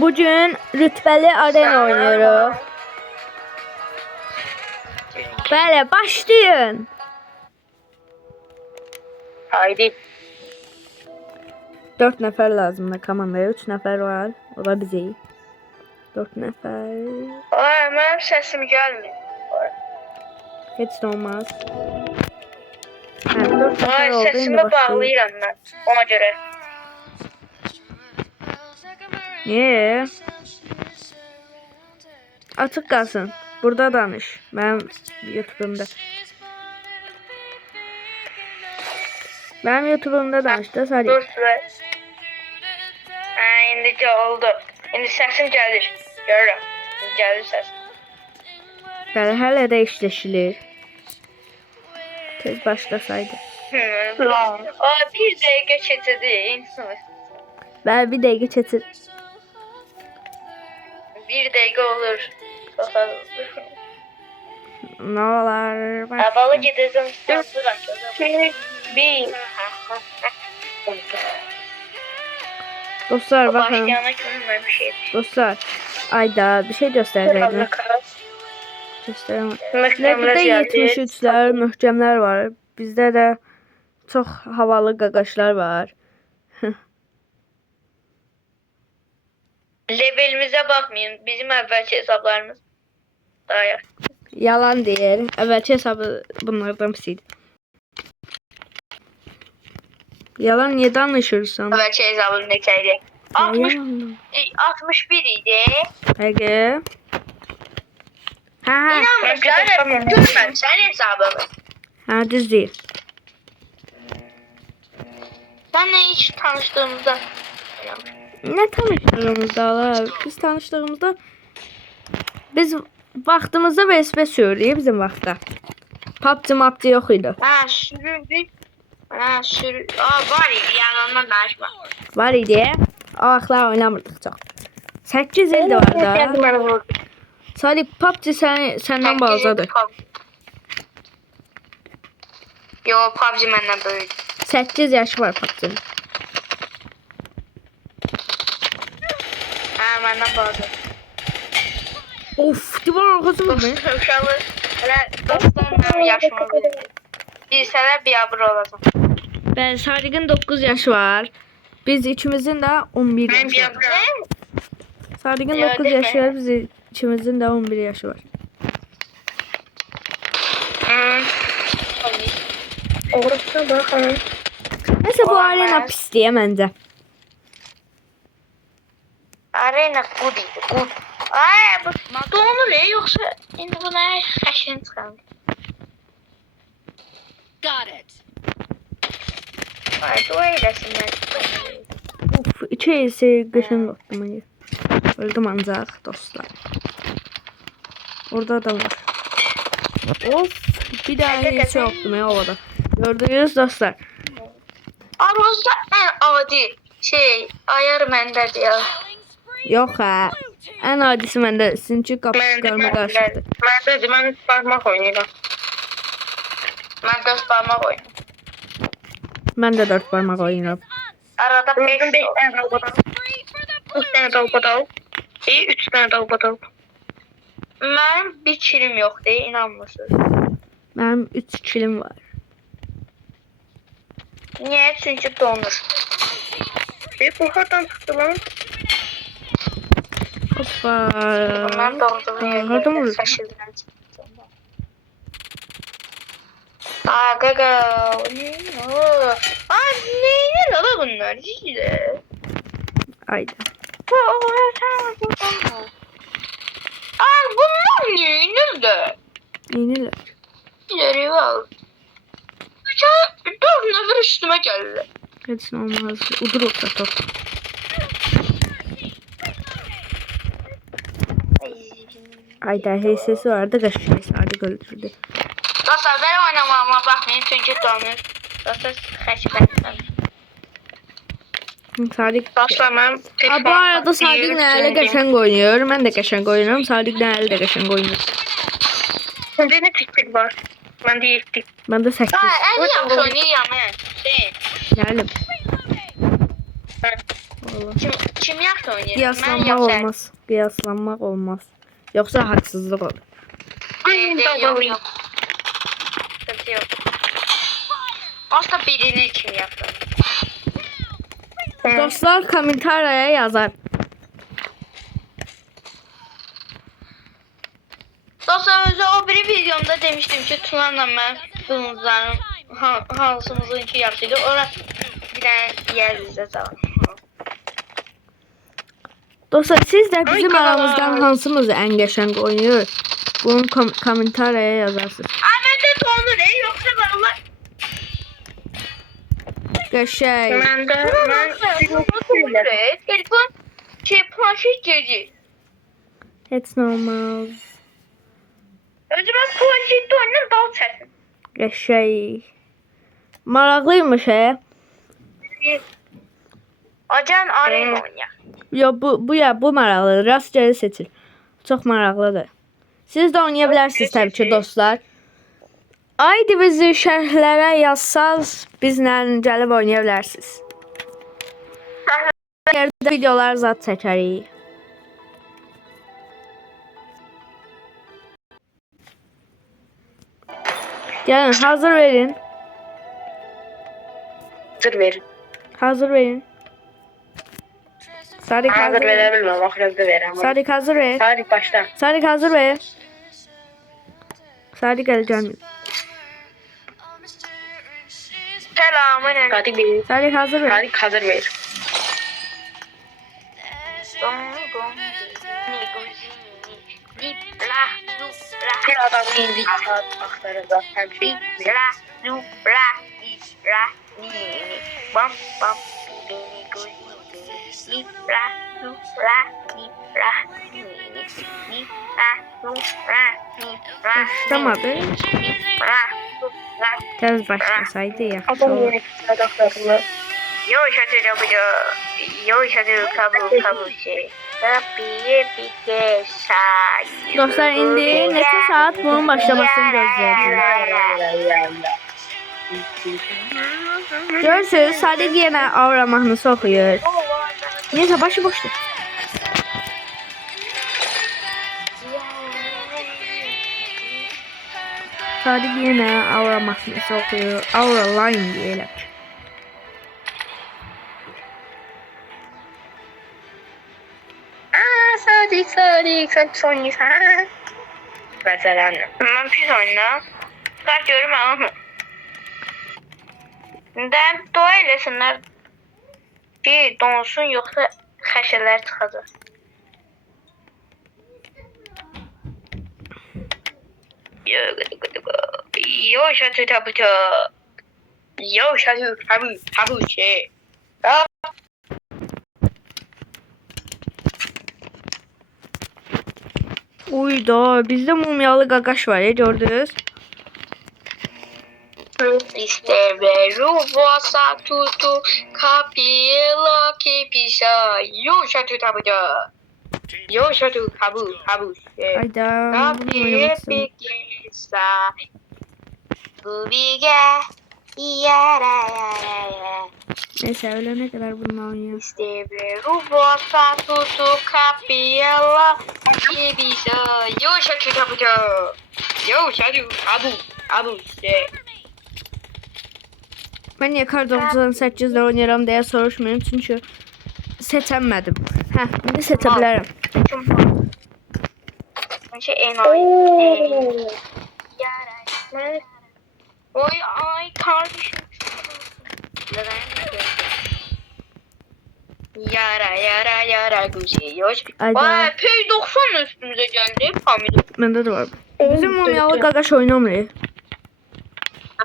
bugün rütbeli arena oynuyoruz. Böyle başlayın. Haydi. 4 nefer lazım da komandaya. 3 nefer var. O da bize. 4 nefer. Ay, benim sesim gelmiyor. Hiç de olmaz. Yani 4 nefer Ay, oldu. sesimi Şimdi başlayın. bağlayıram ben. Ona göre. Niye? Açık kalsın. Burada danış. Benim YouTube'umda. Benim YouTube'umda danıştı. Sadece. Dur sıra. Ha, indi oldu. İndi sesim gelir. Görürüm. Gelir ses. Yani hələ də işləşilir. Tez başlasaydı. Aa, bir dakika çetedi. Ben bir dəqiqə keçir. Bir dakika olur. Bakalım. Ne olar? Havalı gideceğim. Bir. Dostlar bakın. Başlayana kadar bir şey. Dostlar. Ayda bir şey göstereceğim. Gösteremem. Burada 73'ler, möhkəmlər var. Bizdə də çox havalı qaqaşlar var. Levelimize bakmayın. Bizim evvelki hesaplarımız daha yaxşı. Yalan deyir. Əvvəlki hesabı bunlardan pis idi. Yalan niye danışırsan? Evvelki hesabım neçəydi? 61 idi. Peki. Ha. İnanmıyorum. Görmedim sen hesabımı. Ha düz değil. Benle hiç tanıştığımızda. Ne tanıştığımızda Allah? Biz tanıştığımızda biz vaxtımızda VSP söylüyor bizim vaxtda. PUBG mapçı yok idi. Ha sürüldük. Ha sürü. Aa var idi yani ondan danışma. Var idi. O vaxtlar oynamırdık çox. 8 il de var da. Salih PUBG senden balacadır. Yo PUBG benden böyük. 8 yaşı var PUBG'nin. Ha benden balacadır. Of, divar arkası mı be? Uşaqlar hələ dostlarla yaşımı bilir. Bilsələr biabır olacaq. Ben Sadiq'in 9 yaşı var. Biz ikimizin de 11 Mən yaşı var. biabırım. Sadiq'in Ya, 9 değil yaşı mi? var. Biz ikimizin de 11 yaşı var. Orasına baxın. Neyse bu Olamaz. arena pis diye bence. Arena good idi, good. Ay, bu donur ya, yoxsa indi buna xəşin çıxan. Got it. Ay, dua eləsinlər. Of, içi iyisi qışın qottum. Öldüm ancaq dostlar. Orada da var. Of, bir daha iyisi yoktum ya ovada. Gördünüz dostlar. Arozda ən adi ayar məndədir ya. Yok ha. En adisi məndə. Sizinki qapı çıxarma qarşıdır. Məndədir, mən parmaq oynayıram. Mən 4 parmaq oynayıram. Mən də 4 barmaq oynayıram. Arada 5 dənə dalbadal. 3 dənə dalbadal. 3 dənə dalbadal. Mənim bir kilim yoxdur, inanmırsınız. Mənim 3 kilim var. Niyə? Çünki donur. Bu hardan çıxdı lan? Hoppa. Bundan doğduğum Hardan yerdə vurur? şaşırdım. Aa gaga. Aa neydi la bunlar? İşte. Ayda. Aa bunlar neydi de? Yeniler. İleri al. Dört nefer üstüme geldi. Hepsini olmaz. Udur orta top. Ayda HS'si vardı. Kaçıyor. Sadiq öldürdü. Dostlar ben oynamama bakmayın çünkü donur. Dostlar xəşbətdən. Sadiq. Dostlar ben Bu arada Sadiq'le əli qəşəng oynuyor. Mən də qəşəng oynuyorum. Sadiq'lə əli də qəşəng oynuyor. Sende ne tiktik var? Ben de yettik. Mən də 8. Aa en yaxşı oynayıram he. Gəlim. Vallahi. Kim yaxşı oynayır? Qiyaslanmaq olmaz. Qiyaslanmaq olmaz. Yoxsa haqsızlıq olur. Yok. Sıkıntı yok. Asla birini kim yaptı? Dostlar kommentaraya yazar. Dostlar önce o bir videomda demiştim ki Tuna'la ben kızlarım hansımızınki yapsaydı. Orada bir tane yer izleyeceğim. Dostlar siz də bizim Ay, aramızdan hansımız ən qəşəng oynayır? Bunu kommentaraya yazarsınız. Ben de donur yoksa valla. Qəşəng. Telefon planşet geci. Heç nə olmaz. Önce ben planşette oynadım daha çetin. Qəşəng. Maraqlıymış Acan arayın oynuyor. Yo bu maraqlıdır. Rastgele seçil. Çox maraqlıdır. Siz də oynaya bilərsiniz təbii ki dostlar. Haydi bizi şərhlərə yazsaz bizlə gəlib oynaya bilərsiniz. Yerdə videolar zat çəkərik. Gəlin hazır verin. Hazır verin. Hazır verin. Sadık hazır Hazır ver. verebilmem. Ahirette veremem. Sadık hazır ver. Tarih başla. Sadık hazır ver. Sadık gel gelmiyor. Selamun aleyküm. Sadık hazır ver. Tarih hazır ver. Bir adam indi kağıt aktarında hem şey bam bam Başlamadı. Tez başlasaydı yaxşı Adam olur. yeni kağıt aktarında. Yo şatı yapıyor. Yo şatı kabul şey. Tabii bir kez say. Dostlar indi neçə saat bunun başlamasını gözləyəcəyik. Görürsünüz Sadık yenə Aura mahnısı oxuyur. Neyse başı boşdur. Sadık yenə Aura mahnısı oxuyur. Aura Line deyirlər. Sadık sen pis oynuyorsan. Mesela ben pis oyna. Kaç diyorum ben onu. Ben dua eləsinlər ki donsun yoksa xəşələr çıxacaq. Yo şatı tabutu. Yo şatı tabu şey. Uyda bizde mumyalı qaqaş var ya gördünüz. İşte veru vossa tutu capilla que pisa. Yo şatı tabutu. Yo şatı habu şey. Hayda. bunu Kapıyı oynamak istedim. pikirsa bu bilge yara yara. Neyse ölene kadar bununla oynayalım. İşte bir robota tutu kapıyla gibiyse. Yo şatı tabutu. Yo şatı habu şey. Ben niye kar 98'de oynayıram deyə soruşmayın çünkü seçemedim. Hə, indi seçə bilərəm. Şey en oyun. Yara. Oy ay kardeşim. Yara güzel. Yoş. Ayda. Vay P90 üstümüze geldi. Pamir. Məndə də var. Bizim mumyalı qaqaş oynamır.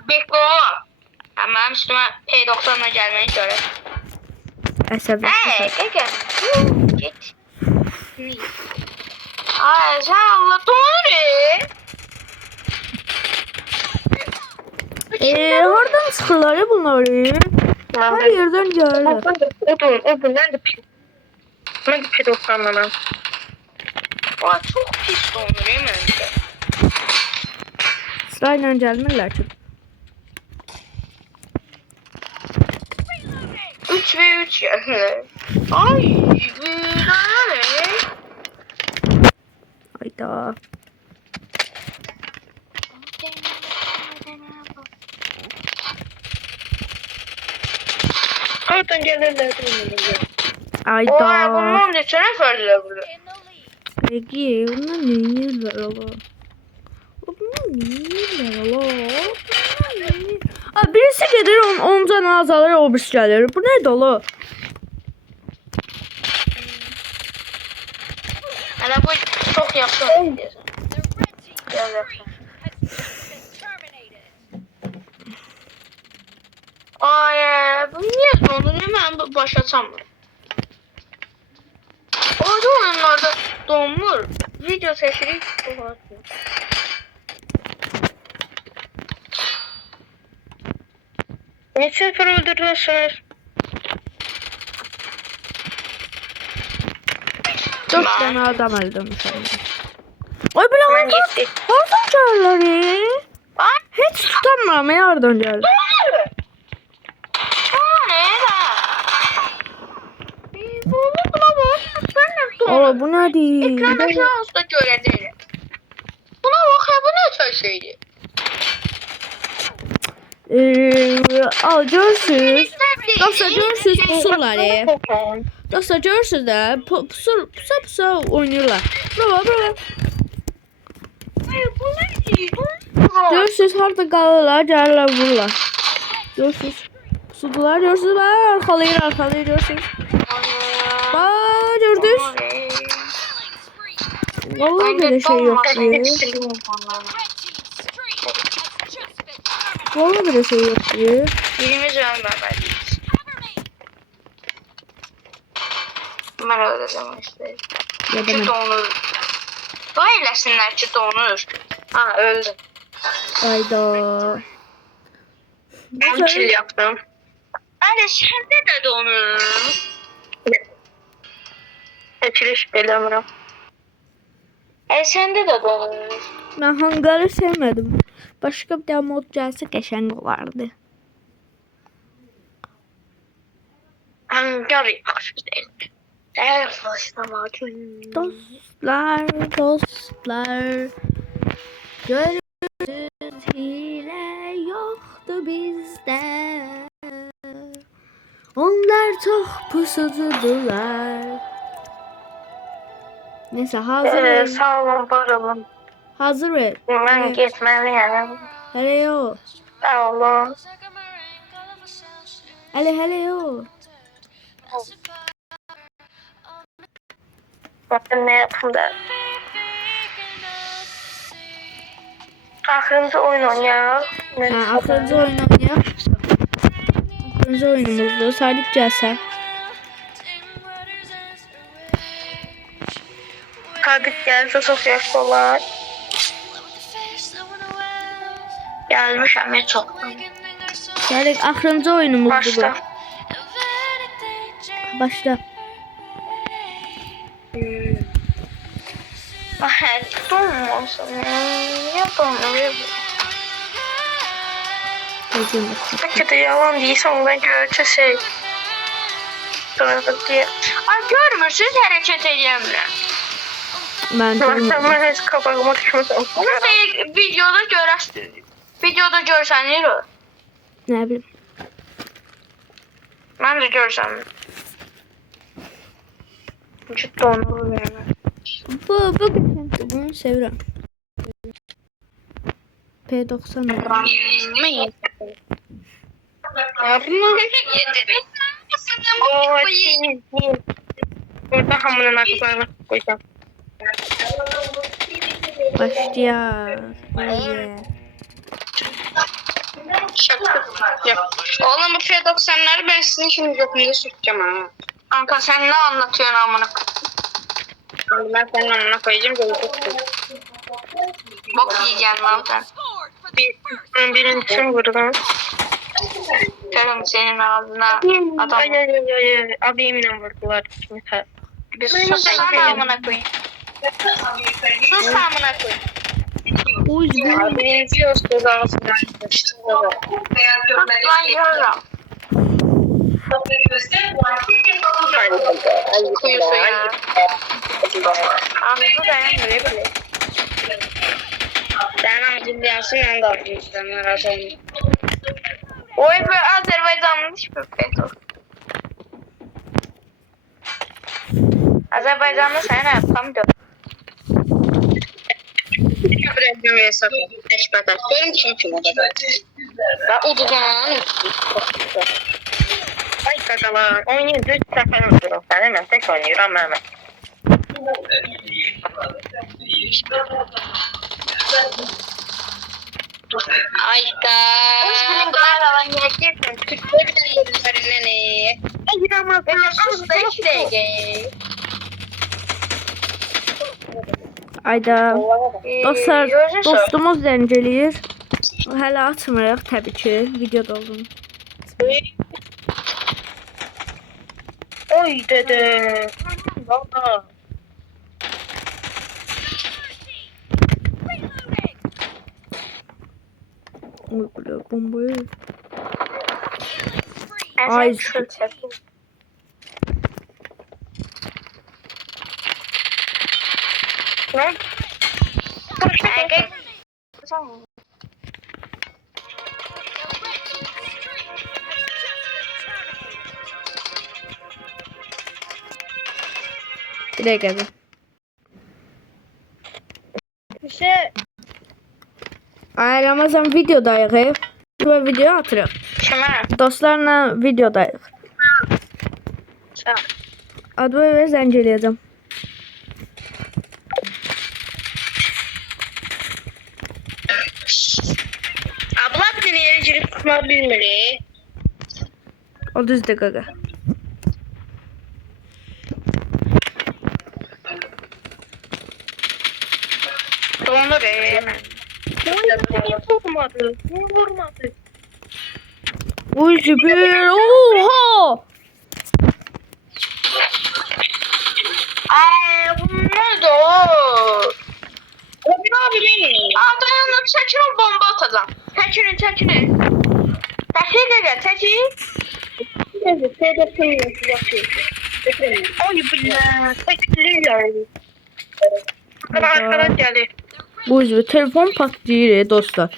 Bekle ola. Tamam üstüme P90'la gelmeye göre. Əsəbləşdi. Gel. Git. Ay sen Allah doğru. Oradan çıxırlar ya bunları. Her yerden gəlirlər. O ben de P. Ben de P90'la. Vay çok pis donur bence. Sırayla gəlmirlər ki. 3 ve 3 yani. Ay, güzel. Hayda. Oradan gelirler. Hayda. Oy, bunun içine söylüyor bunu. Peki bunlar ne yiyorlar ola? Bunlar ne yiyorlar ola? Aa, birisi gelir onun canı azalır o birisi gelir. Bu ne dolu? Ana bu çok yakın. Gel yakın. Ay, bu niye dondu? Hemen başa açamıyorum. Orada oyunlarda donmur. Video sesini kapatmıyor. Ne sefer öldürüyorsunuz? Dört tane adam öldürmüş. Ay bile Ben oradan yetti. çağırlar. Hiç tutamıyorum yardım geldi. Ola bu ne değil? Ekranda şu an usta göreceğim. Buna bak ya, bu ne çay şeydi? Al görürsünüz. Dostlar görürsünüz pusurlar. Dostlar görürsünüz de pusa oynuyorlar. Bravo. Görürsünüz harda qalırlar, gəlirlər vururlar. Görürsünüz. Pusudular, görürsünüz. Arxalayır görürsünüz. Gördünüz. Vallahi böyle şey yok diye. Vallahi böyle şey yok diye. Birimiz ölmemeliyiz. Ben öyle demek istedim. Ya Ki demek. donur. Dua eylesinler ki donur. Ha, öldüm. Hayda. 10 kill yaptım. Hadi sende de donur. Açılış belamıram. Sende de donur. Ben hangarı sevmedim. Başka bir daha mod gelse qəşəng olardı. Hangar yaxşı değil. Ders başlamak. Dostlar. Görürsüz hile yoktu bizde. Onlar çok pusudular. Neyse hazır ver. Sağ olun, var olun. Hazır ver. Ben gitmeliyim. Hele yo. Sağ olun. Hele yo. Bakın ne yapayım da. Axırıncı oyun oynayaq. Axırıncı oyun oynayaq. Axırıncı oyunumuzdur. Salib gəlsə. Sabit gəlsə çox yaxşı olar. Gəlmişəm ya çoxdan. Gələk axırıncı oyunumuzdur bu. Başla. Başla. Ay, donmasın. Niye donmuyor bu? Belki de yalan değilse ondan görürse şey. Sonra diye. Ay, görmürsünüz, hərəkət edəmirəm. Mən Ben heç qabağıma düşməsəm. Bunu da videoda görərsiniz. Videoda görsənir o. nə bilim. Mən də görsəm. Ciddi onu vermem. Bu qəşəngdir. Bunu sevirəm. P90 Ya bunu Burada hamının akılarını koyacağım. başlayaq. Şaka. Oğlum bu F90'ları ben sizin için gökünde sürteceğim ha. Anka sen ne anlatıyorsun amına? Ben senin amına koyacağım göreceksin. Bok yiyeceksin lan sen. Birincisi buradan. Körüm senin ağzına adam. Ay. Abimle vurdular. Bir sus amına koyayım. Sus amına koyayım. Uy, Benziyoruz kız ağzından. Lan yiyorum. Kuyusu ya. Ağzı dayanmıyor bile. Sen ağzın dayansın ben de ağzını sizden razı olmayayım. Oy bu Azerbaycanlı hiçbir peto. Azerbaycanlı sen ne yapamıyor. Birazdan ve hesap. Teşbet et. Benim kim o da. Ben ududan. Ay kakalar. Oynayın düz sefer uydurun. Ben hemen tek oynuyorum hemen. Ayda. Benim kahraman gerçekten Türkleri de yerlerinden iyi. Ayıramaz. Ben sus da işte. Ayda. Dostlar, dostumuz zəncəliyir. Hələ açmırıq təbii ki, videoda olduğunu. Oy dede. Valla. Oy, bля, bombayı. Ay. Ay. Ne? Bir dəqiqə. Bir şey. Ay, Ramazan videodayıq. Bu video atırıq. Şuna. Dostlarla videodayıq. Sağ. Adı və zəncələyəcəm. Abla bir yere girip tutma bilmeli. O düzdür qaqa. Donur hemen. Vurmadı. Vurmadı. Uy, süper. Oha! Bunlar da o. O ne bileyim. Dayanıp çekin bomba atacağım. Çekinin. Çekin dedi. Çekin. Oy billah. Çekiliyor. Arkadaş geldi. Bu üzvü telefon patlayır dostlar.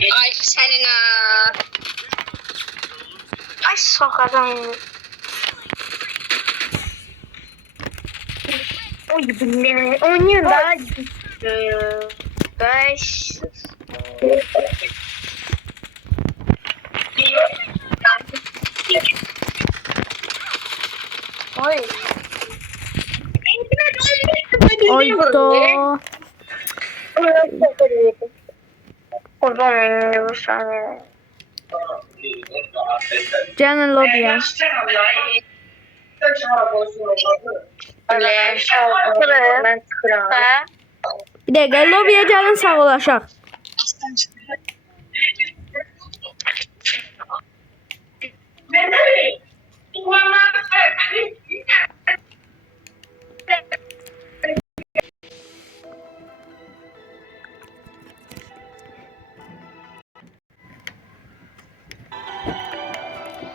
Ay senin ha. Ay sokarım. Oy billah. Oynuyor da. Beş. Oy. Ayda. Oradan bu saniye. Gəlin lobiyə. Ben tıkıram. Bir dəqiqə lobiyə gəlin sağolaşaq.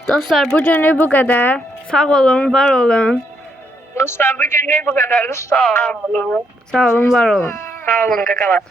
Dostlar, bugünlük bu qədər. Sağ olun, var olun. Dostlar bugün bu kadar. Sağ olun. Sağ olun, var olun. Sağ olun kakalar.